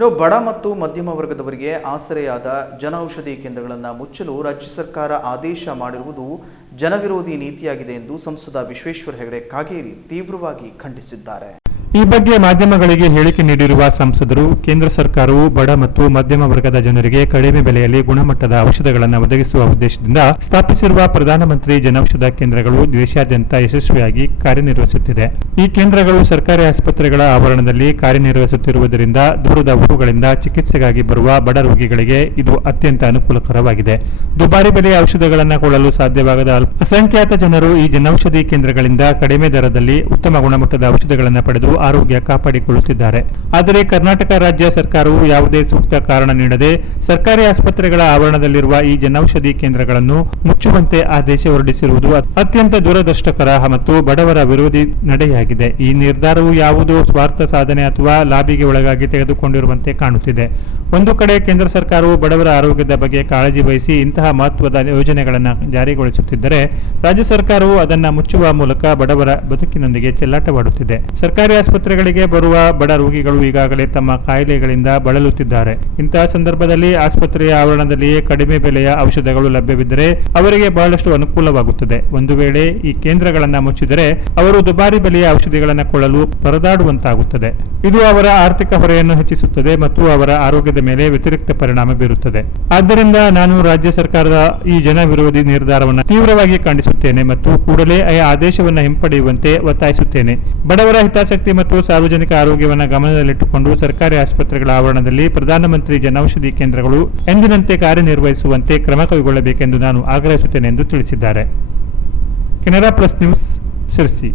ಇನ್ನು ಬಡ ಮತ್ತು ಮಧ್ಯಮ ವರ್ಗದವರಿಗೆ ಆಸರೆಯಾದ ಜನೌಷಧಿ ಕೇಂದ್ರಗಳನ್ನು ಮುಚ್ಚಲು ರಾಜ್ಯ ಸರ್ಕಾರ ಆದೇಶ ಮಾಡಿರುವುದು ಜನವಿರೋಧಿ ನೀತಿಯಾಗಿದೆ ಎಂದು ಸಂಸದ ವಿಶ್ವೇಶ್ವರ ಹೆಗಡೆ ಕಾಗೇರಿ ತೀವ್ರವಾಗಿ ಖಂಡಿಸಿದ್ದಾರೆ. ಈ ಬಗ್ಗೆ ಮಾಧ್ಯಮಗಳಿಗೆ ಹೇಳಿಕೆ ನೀಡಿರುವ ಸಂಸದರು, ಕೇಂದ್ರ ಸರ್ಕಾರವು ಬಡ ಮತ್ತು ಮಧ್ಯಮ ವರ್ಗದ ಜನರಿಗೆ ಕಡಿಮೆ ಬೆಲೆಯಲ್ಲಿ ಗುಣಮಟ್ಟದ ಔಷಧಗಳನ್ನು ಒದಗಿಸುವ ಉದ್ದೇಶದಿಂದ ಸ್ಥಾಪಿಸಿರುವ ಪ್ರಧಾನಮಂತ್ರಿ ಜನೌಷಧ ಕೇಂದ್ರಗಳು ದೇಶಾದ್ಯಂತ ಯಶಸ್ವಿಯಾಗಿ ಕಾರ್ಯನಿರ್ವಹಿಸುತ್ತಿದೆ. ಈ ಕೇಂದ್ರಗಳು ಸರ್ಕಾರಿ ಆಸ್ಪತ್ರೆಗಳ ಆವರಣದಲ್ಲಿ ಕಾರ್ಯನಿರ್ವಹಿಸುತ್ತಿರುವುದರಿಂದ ದೂರದ ಊರುಗಳಿಂದ ಚಿಕಿತ್ಸೆಗಾಗಿ ಬರುವ ಬಡ ರೋಗಿಗಳಿಗೆ ಇದು ಅತ್ಯಂತ ಅನುಕೂಲಕರವಾಗಿದೆ. ದುಬಾರಿ ಬೆಲೆಯ ಔಷಧಗಳನ್ನು ಕೊಳ್ಳಲು ಸಾಧ್ಯವಾಗದ ಅಸಂಖ್ಯಾತ ಜನರು ಈ ಜನೌಷಧಿ ಕೇಂದ್ರಗಳಿಂದ ಕಡಿಮೆ ದರದಲ್ಲಿ ಉತ್ತಮ ಗುಣಮಟ್ಟದ ಔಷಧಗಳನ್ನು ಪಡೆದು ಆರೋಗ್ಯ ಕಾಪಾಡಿಕೊಳ್ಳುತ್ತಿದ್ದಾರೆ. ಆದರೆ ಕರ್ನಾಟಕ ರಾಜ್ಯ ಸರ್ಕಾರವು ಯಾವುದೇ ಸೂಕ್ತ ಕಾರಣ ನೀಡದೆ ಸರ್ಕಾರಿ ಆಸ್ಪತ್ರೆಗಳ ಆವರಣದಲ್ಲಿರುವ ಈ ಜನೌಷಧಿ ಕೇಂದ್ರಗಳನ್ನು ಮುಚ್ಚುವಂತೆ ಆದೇಶ ಹೊರಡಿಸಿರುವುದು ಅತ್ಯಂತ ದುರದೃಷ್ಟಕರ ಮತ್ತು ಬಡವರ ವಿರೋಧಿ ನಡೆಯಾಗಿದೆ. ಈ ನಿರ್ಧಾರವು ಯಾವುದೋ ಸ್ವಾರ್ಥ ಸಾಧನೆ ಅಥವಾ ಲಾಭಿಗೆ ಒಳಗಾಗಿ ತೆಗೆದುಕೊಂಡಿರುವಂತೆ ಕಾಣುತ್ತಿದೆ. ಒಂದು ಕಡೆ ಕೇಂದ್ರ ಸರ್ಕಾರವು ಬಡವರ ಆರೋಗ್ಯದ ಬಗ್ಗೆ ಕಾಳಜಿ ವಹಿಸಿ ಇಂತಹ ಮಹತ್ವದ ಯೋಜನೆಗಳನ್ನು ಜಾರಿಗೊಳಿಸುತ್ತಿದ್ದರೆ ರಾಜ್ಯ ಸರ್ಕಾರವು ಅದನ್ನು ಮುಚ್ಚುವ ಮೂಲಕ ಬಡವರ ಬದುಕಿನೊಂದಿಗೆ ಚೆಲ್ಲಾಟವಾಡುತ್ತಿದೆ. ಸರ್ಕಾರಿ ಆಸ್ಪತ್ರೆಗಳಿಗೆ ಬರುವ ಬಡ ರೋಗಿಗಳು ಈಗಾಗಲೇ ತಮ್ಮ ಕಾಯಿಲೆಗಳಿಂದ ಬಳಲುತ್ತಿದ್ದಾರೆ. ಇಂತಹ ಸಂದರ್ಭದಲ್ಲಿ ಆಸ್ಪತ್ರೆಯ ಆವರಣದಲ್ಲಿಯೇ ಕಡಿಮೆ ಬೆಲೆಯ ಔಷಧಗಳು ಲಭ್ಯವಿದ್ದರೆ ಅವರಿಗೆ ಬಹಳಷ್ಟು ಅನುಕೂಲವಾಗುತ್ತದೆ. ಒಂದು ವೇಳೆ ಈ ಕೇಂದ್ರಗಳನ್ನು ಮುಚ್ಚಿದರೆ ಅವರು ದುಬಾರಿ ಬೆಲೆಯ ಔಷಧಿಗಳನ್ನು ಕೊಳ್ಳಲು ಪರದಾಡುವಂತಾಗುತ್ತದೆ. ಇದು ಅವರ ಆರ್ಥಿಕ ಹೊರೆಯನ್ನು ಹೆಚ್ಚಿಸುತ್ತದೆ ಮತ್ತು ಅವರ ಆರೋಗ್ಯದ ಮೇಲೆ ವ್ಯತಿರಿಕ್ತ ಪರಿಣಾಮ ಬೀರುತ್ತದೆ. ಆದ್ದರಿಂದ ನಾನು ರಾಜ್ಯ ಸರ್ಕಾರದ ಈ ಜನ ವಿರೋಧಿ ನಿರ್ಧಾರವನ್ನು ತೀವ್ರವಾಗಿ ಖಂಡಿಸುತ್ತೇನೆ ಮತ್ತು ಕೂಡಲೇ ಈ ಆದೇಶವನ್ನು ಹಿಂಪಡೆಯುವಂತೆ ಒತ್ತಾಯಿಸುತ್ತೇನೆ. ಬಡವರ ಹಿತಾಸಕ್ತಿ ಮತ್ತು ಸಾರ್ವಜನಿಕ ಆರೋಗ್ಯವನ್ನು ಗಮನದಲ್ಲಿಟ್ಟುಕೊಂಡು ಸರ್ಕಾರಿ ಆಸ್ಪತ್ರೆಗಳ ಆವರಣದಲ್ಲಿ ಪ್ರಧಾನಮಂತ್ರಿ ಜನೌಷಧಿ ಕೇಂದ್ರಗಳು ಎಂದಿನಂತೆ ಕಾರ್ಯನಿರ್ವಹಿಸುವಂತೆ ಕ್ರಮ ಕೈಗೊಳ್ಳಬೇಕೆಂದು ನಾನು ಆಗ್ರಹಿಸುತ್ತೇನೆ ಎಂದು ತಿಳಿಸಿದ್ದಾರೆ. Canara plus news Sirsi